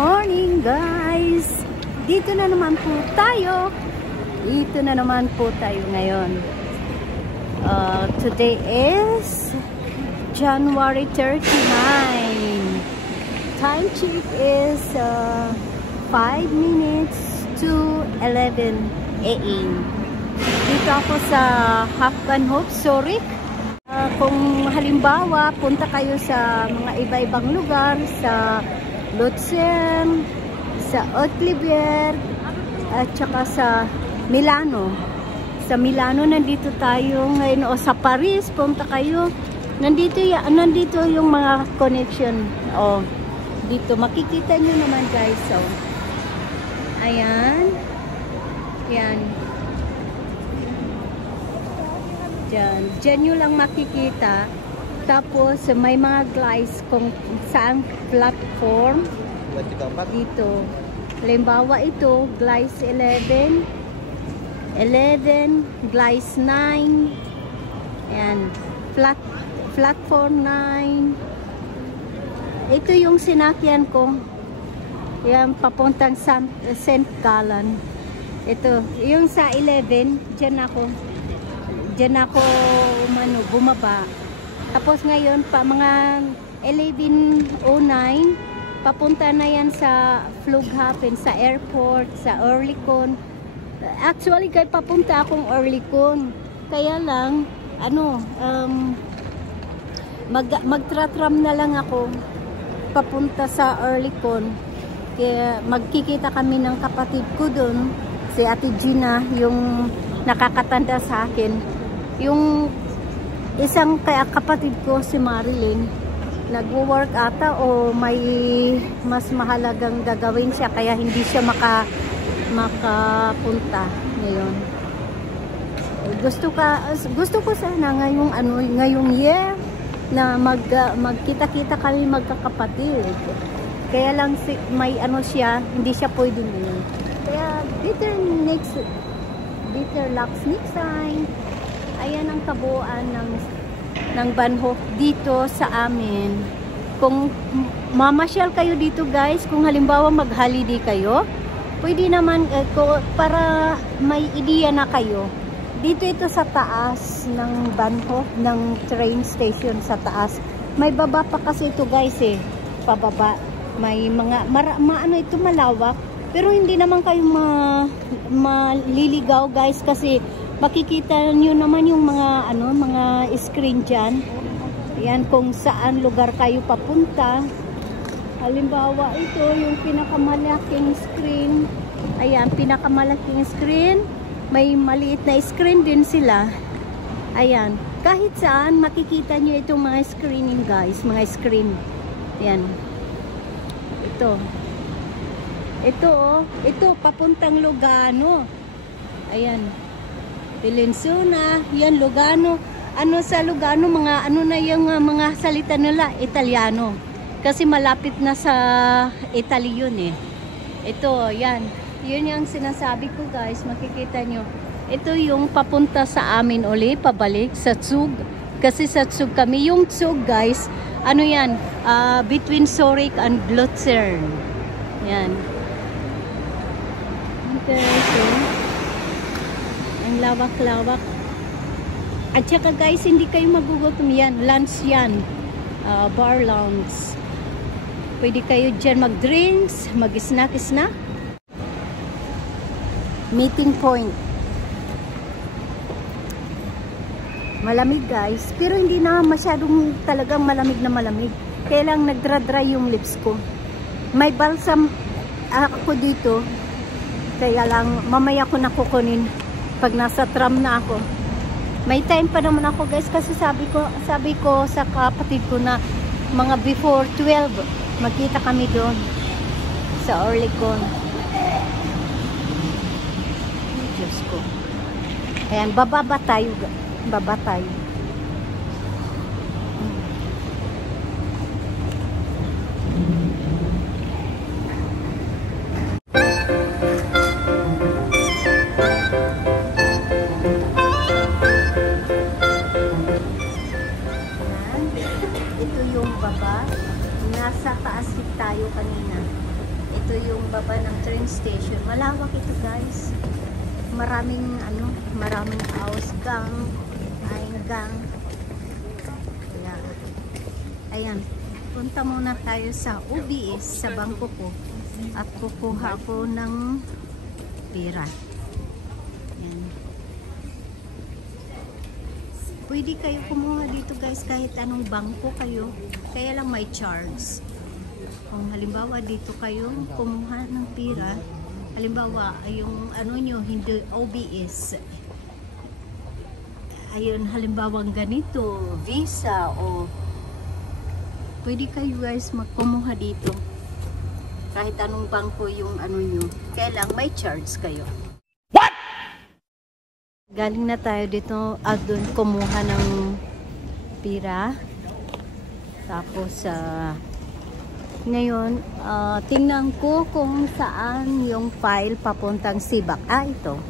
morning guys! Dito na naman po tayo. Ngayon. Today is January 39. Time check is 5 minutes to 11 a.m. Dito ako sa Halfbahnhof, Zurich. Kung halimbawa, punta kayo sa mga iba-ibang lugar, sa Luzern, sa Otliberg, at saka sa Milano. Sa Milano, nandito tayo ngayon, o sa Paris, punta kayo. Nandito yung mga connection. O, dito, makikita nyo naman guys. So, ayan. Yan. Diyan nyo lang makikita. Tapos may mga glides kung saan platform dito. Halimbawa ito, glides 11, glides 9, ayan, platform 9. Ito yung sinakyan ko. Yan, papuntang St. Gallen. Ito, yung sa 11, dyan ako bumaba. Tapos ngayon pa mga 11:09 papunta na yan sa Flughafen, sa airport, sa Oerlikon. Actually kay papunta akong Oerlikon. Kaya lang magtra-tram na lang ako papunta sa Oerlikon. Kaya magkikita kami ng kapatid ko doon, si Ate Gina, yung nakakatanda sa akin. Yung isang kapatid ko, si Marilyn, nagwo-work ata o may mas mahalagang gagawin siya, kaya hindi siya makapunta ngayon. Gusto ko sana ngayong year na magkita-kita kami magkakapatid. Kaya lang may hindi siya pwede ngayon. Kaya better luck next time. Ayan ang kabuuan ng Bahnhof dito sa amin. Kung mamasyal kayo dito guys, kung halimbawa mag-holiday kayo, pwede naman para may ideya na kayo. Dito ito sa taas ng Bahnhof, ng train station sa taas. May baba pa kasi ito guys pababa. May mga ito malawak, pero hindi naman kayo maliligaw guys kasi makikita nyo naman yung mga screen dyan. Yan, kung saan lugar kayo papunta. Halimbawa, ito yung pinakamalaking screen. Ayan, pinakamalaking screen. May maliit na screen din sila. Ayan, kahit saan makikita nyo itong mga screening guys, mga screen. Ayan. Ito papuntang Lugano. Ayan. Peninsula, yan Lugano. Sa Lugano, mga na yung mga salita nila, Italiano. Kasi malapit na sa Italy yun Ito, yan. Yun yung sinasabi ko guys, makikita nyo. Ito yung papunta sa amin pabalik sa Zug. Kasi sa Zug kami. Yung Zug guys, yan, between Zurich and Luzern. Yan. Interesting. Ang lawak-lawak. At saka guys, hindi kayo magugutom yan. Lunch yan. Bar lounge. Pwede kayo dyan mag-drinks, mag-snack-snack. Meeting point. Malamig guys. Pero hindi na masyadong talagang malamig na malamig. Kaya lang nagdra-dry yung lips ko. May balsam ako dito. Kaya lang mamaya ko nakukunin pag nasa tram na ako. May time pa naman ako guys kasi sabi ko sa kapatid ko na mga before 12 magkita kami doon sa Oerlikon. Diyos ko. Ayan, baba tayo. Ito yung baba. Nasa taas tayo kanina. Ito yung baba ng train station. Malawak ito guys. Maraming ausgang, ainggang. Ayan. Punta muna tayo sa UBS, sa bangko ko. At kukuha ko ng pera. Ayan. Pwede kayo kumuha dito guys kahit anong bangko kayo. Kaya lang may charge. Kung halimbawa dito kayo kumuha ng pera, halimbawa yung ano nyo, hindi OBS. Ayun, halimbawa ganito, Visa o pwede kayo guys magkumuha dito. Kahit anong bangko yung ano nyo. Kaya lang may charge kayo. What? Galing na tayo dito doon kumuha ng pera. Tapos ngayon tingnan ko kung saan yung file papuntang Sibak. Ito.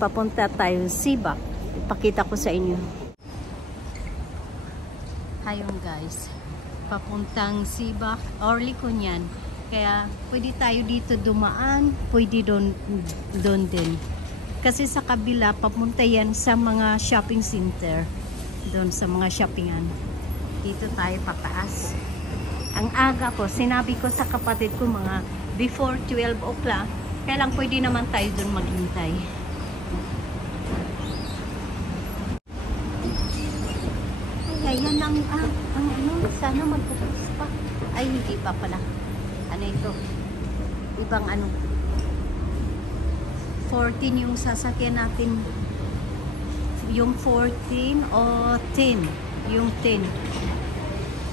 Papunta tayo Sibak. Ipakita ko sa inyo. Ayun guys. Papuntang Sibak. Orlicon yan. Kaya pwede tayo dito dumaan. Pwede doon din. Kasi sa kabila papunta yan sa mga shopping center. Doon sa mga shoppingan. Dito tayo pataas. Ang aga ko, sinabi ko sa kapatid ko mga before 12 o'clock. Kaya lang pwede naman tayo doon maghintay. Ayan ang ano, sana magpupus pa. Ay, hindi pa pala. Ano ito? Ibang ano. 14 yung sasakyan natin. Yung 14 o 10. Yung 10.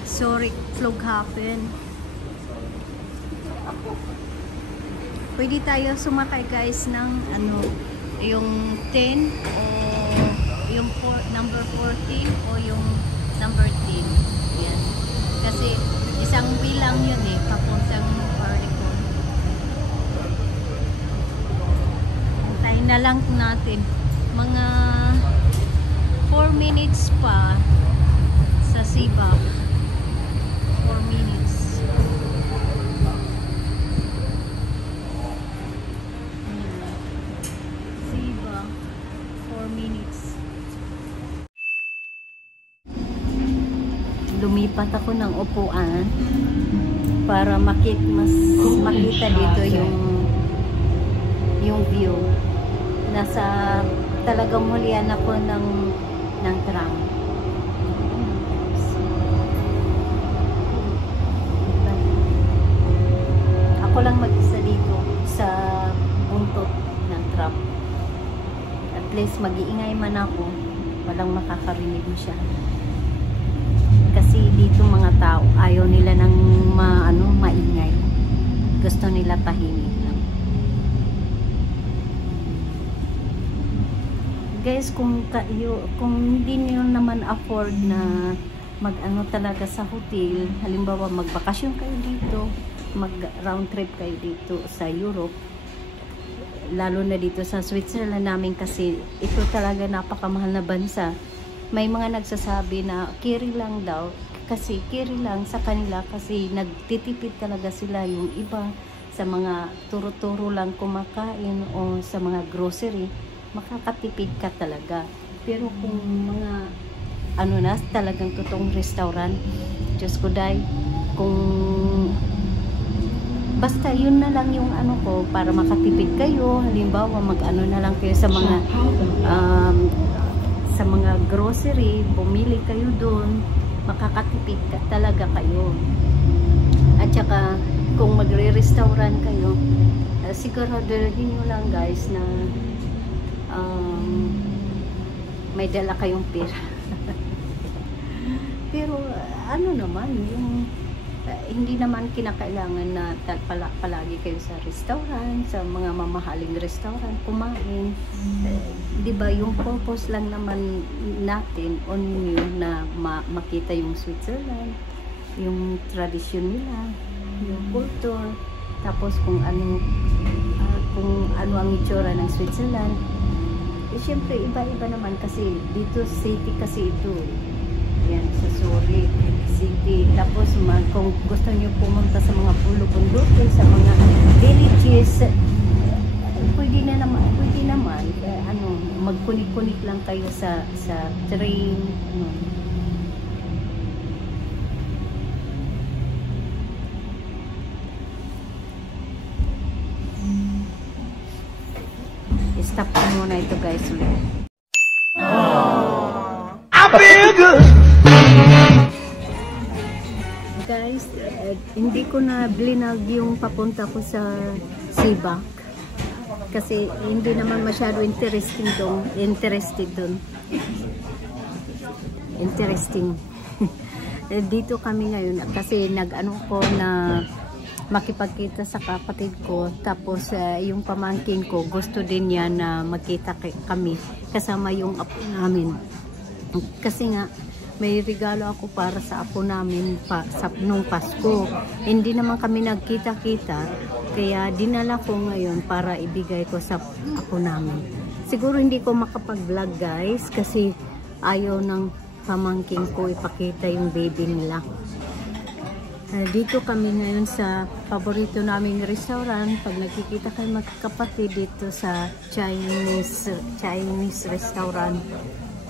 Sorry, Flughafen. Pwede tayo sumakay guys ng ano, yung 10 o yung number 14 o yung number 10. Yan. Kasi isang wheel lang yun papuntang Orlicon. Antayin na lang natin. Mga 4 minutes pa sa Sibak. 4 minutes. Sibak. 4 minutes. Lumipat ako ng upuan para mas makita dito yung view. Nasa talagang hulian ako ng tram. Ako lang mag-isa dito sa buntot ng tram. At least mag-iingay man ako, walang makakarinig mo siya. Kasi dito mga tao ayaw nila ng maingay. Gusto nila tahimik lang. Guys, kung hindi niyo naman afford na mag-ano talaga sa hotel, halimbawa magbakasyon kayo dito, mag-round trip kayo dito sa Europe, lalo na dito sa Switzerland namin kasi ito talaga napakamahal na bansa. May mga nagsasabi na carry lang daw, kasi carry lang sa kanila kasi nagtitipid talaga sila. Yung iba sa mga turo-turo lang kumakain o sa mga grocery, makakatipid ka talaga. Pero kung mga talagang totoong restaurant, Diyos ko day, kung basta yun na lang yung ko para makatipid kayo. Halimbawa na lang kayo sa mga grocery, bumili kayo doon, makakatipid talaga kayo. At saka kung magre-restaurant kayo, siguraduhin nyo lang guys na may dala kayong pera. Pero naman yung hindi naman kinakailangan na palagi kayo sa restaurant, sa mga mamahaling restaurant, kumain. Diba, yung purpose lang naman natin on yun na makita yung Switzerland, yung tradisyon nila, yung culture, tapos kung ano ang itsura ng Switzerland. Siyempre, iba-iba naman kasi dito city kasi ito. Yan, sa Zurich City. Tapos kung gusto niyo pumunta sa mga pulo-bundok, sa mga villages, pwede naman. Magkunik-kunik lang kayo sa train. Stop ko muna ito guys ulit. I feel good. Guys, hindi ko na blinag yung papunta ko sa Sibak kasi hindi naman masyado interested doon. Dito kami ngayon kasi nag-ano ko na makipagkita sa kapatid ko, tapos yung pamangkin ko gusto din niya na magkita kami kasama yung apo namin kasi nga may regalo ako para sa apo namin nung Pasko. Hindi naman kami nagkita-kita kaya dinala ko ngayon para ibigay ko sa apo namin. Siguro hindi ko makapag-vlog guys kasi ayaw ng pamangkin ko ipakita yung baby nila. Dito kami ngayon sa paborito naming restaurant. Pag nagkikita kayo magkakapatid dito sa Chinese restaurant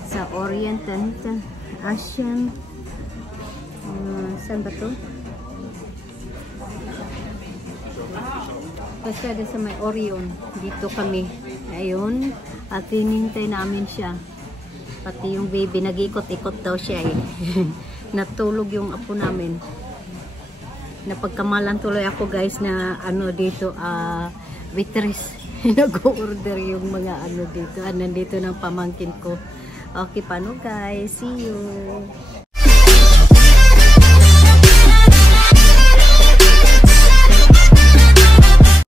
sa Orient and Asian. Saan ba to? Basta sa may Orion. Dito kami. Ayun. At hinintay namin siya. Pati yung baby. Nag-ikot-ikot daw siya eh. Natulog yung apo namin. Napagkamalan tuloy ako guys na dito waitress. Nag-order yung mga dito. Nandito ng pamangkin ko. Okay, paano guys? See you!